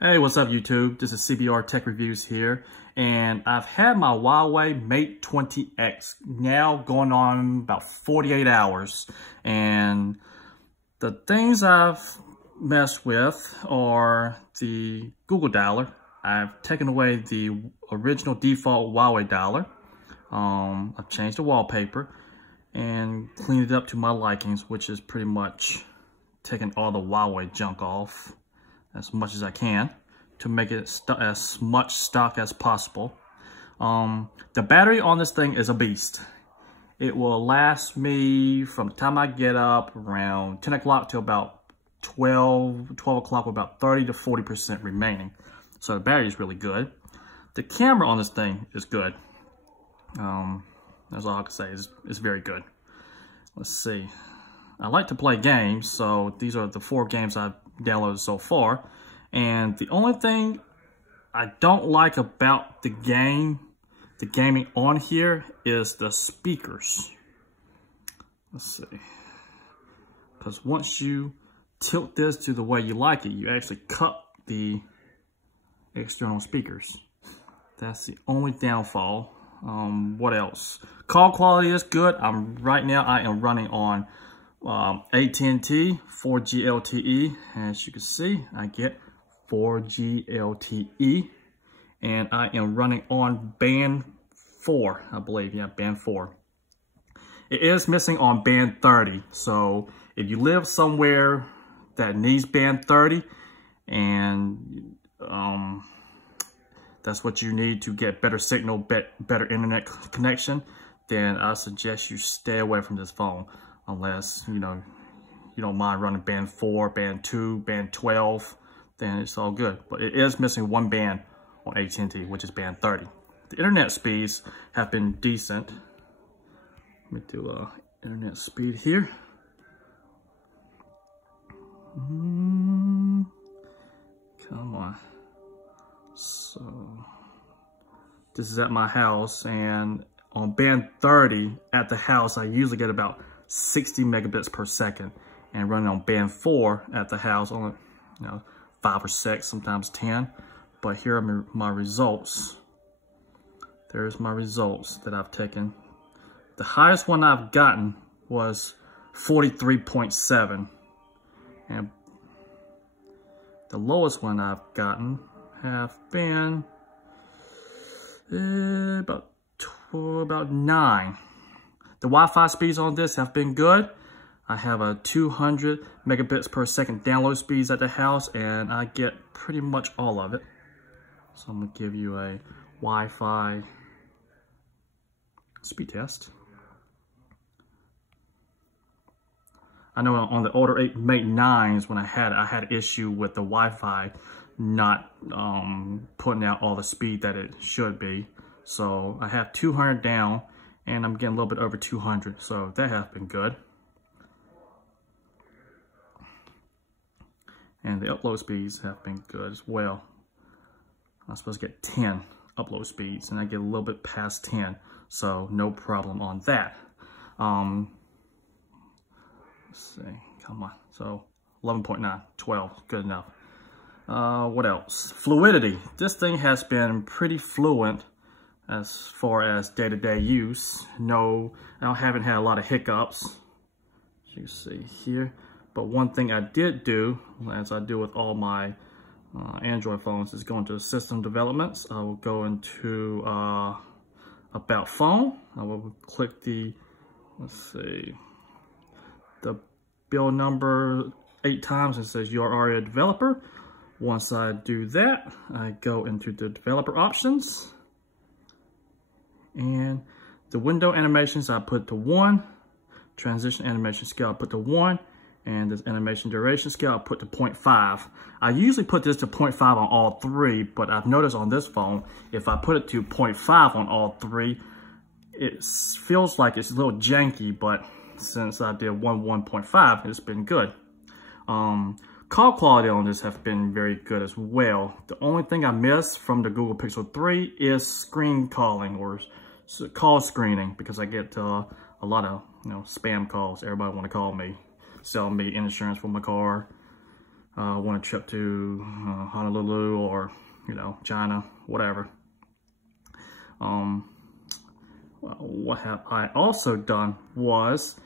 Hey, what's up YouTube? This is CBR Tech Reviews here, and I've had my Huawei Mate 20X now going on about 48 hours, and the things I've messed with are the Google dialer. I've taken away the original default Huawei dialer. I've changed the wallpaper and cleaned it up to my likings, which is pretty much taking all the Huawei junk off as much as I can to make it as much stock as possible. The battery on this thing is a beast. It will last me from the time I get up around 10 o'clock to about 12 o'clock with about 30 to 40% remaining. So the battery is really good. The camera on this thing is good. That's all I can say. It's very good. Let's see. I like to play games, so these are the 4 games I've downloaded so far. And the only thing I don't like about the gaming on here is the speakers. Let's see. Because once you tilt this to the way you like it, you actually cut the external speakers. That's the only downfall. What else? Call quality is good. Right now I am running on AT&T 4G LTE. As you can see, I get 4G LTE, and I am running on band 4, I believe. Yeah, band 4. It is missing on band 30. So if you live somewhere that needs band 30 and that's what you need to get better signal, better internet connection, then I suggest you stay away from this phone unless, you don't mind running band 4, band 2, band 12, then it's all good. But it is missing one band on AT&T, which is band 30. The internet speeds have been decent. Let me do internet speed here. Come on. So this is at my house, and on band 30 at the house, I usually get about 60 megabits per second, and running on band 4 at the house, only 5 or 6, sometimes 10. But here are my results. There's my results that I've taken. The highest one I've gotten was 43.7, and the lowest one I've gotten have been about 9. The Wi-Fi speeds on this have been good. I have a 200 megabits per second download speeds at the house, and I get pretty much all of it. So I'm gonna give you a Wi-Fi speed test. I know on the older Mate 9s, when I had issue with the Wi-Fi not putting out all the speed that it should be. So I have 200 down, and I'm getting a little bit over 200. So that has been good. And the upload speeds have been good as well. I'm supposed to get 10 upload speeds, and I get a little bit past 10. So no problem on that. Let's see, come on. So 11.9, 12, good enough. What else? Fluidity. This thing has been pretty fluent as far as day-to-day use. No, I haven't had a lot of hiccups, as you can see here. But one thing I did do, as I do with all my Android phones, is go into system developments. I will go into about phone. I will click the, let's see, the build number 8 times. It says you're already a developer. Once I do that, I go into the developer options, and the window animations I put to 1, transition animation scale I put to 1, and this animation duration scale I put to 0.5. I usually put this to 0.5 on all 3, but I've noticed on this phone, if I put it to 0.5 on all 3, it feels like it's a little janky, but since I did 1.5, it's been good. Call quality on this have been very good as well. The only thing I miss from the Google Pixel 3 is screen calling, or call screening, because I get a lot of spam calls. Everybody want to call me, sell me insurance for my car, want a trip to Honolulu or, you know, China, whatever. What have I also done was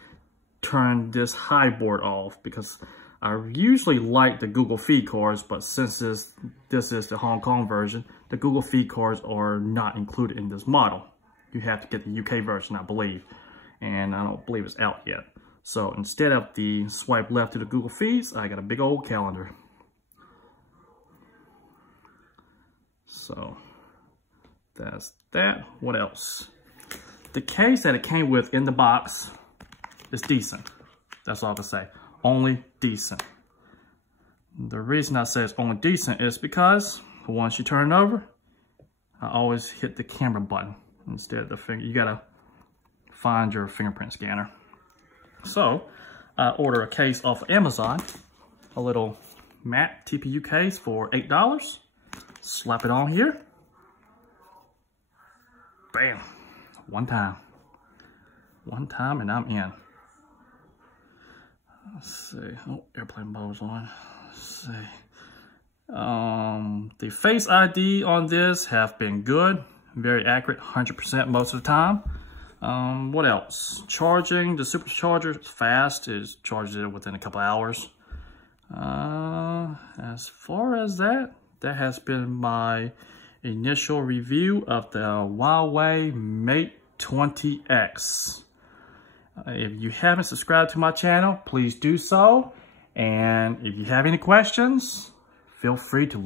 turn this high board off, because I usually like the Google Feed cards, but since this is the Hong Kong version, the Google Feed cards are not included in this model. You have to get the UK version, I believe, and I don't believe it's out yet. So instead of the swipe left to the Google Feeds, I got a big old calendar. So that's that. What else? The case that it came with in the box is decent. That's all I can say. Only decent. The reason I say it's only decent is because once you turn it over, I always hit the camera button instead of the finger. You gotta find your fingerprint scanner. So I ordered a case off of Amazon, a little matte TPU case for $8. Slap it on here. Bam. One time and I'm in. Let's see. Oh, airplane mode's on. Let's see. The Face ID on this have been good, very accurate, 100% most of the time. What else? Charging, the supercharger is fast. It charges it within a couple hours. As far as that has been my initial review of the Huawei Mate 20X. If you haven't subscribed to my channel, please do so. And if you have any questions, feel free to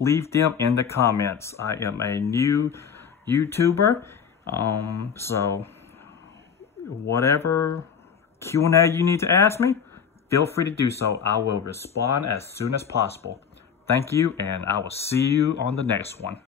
leave them in the comments. I am a new YouTuber, so whatever Q&A you need to ask me, feel free to do so. I will respond as soon as possible. Thank you, and I will see you on the next one.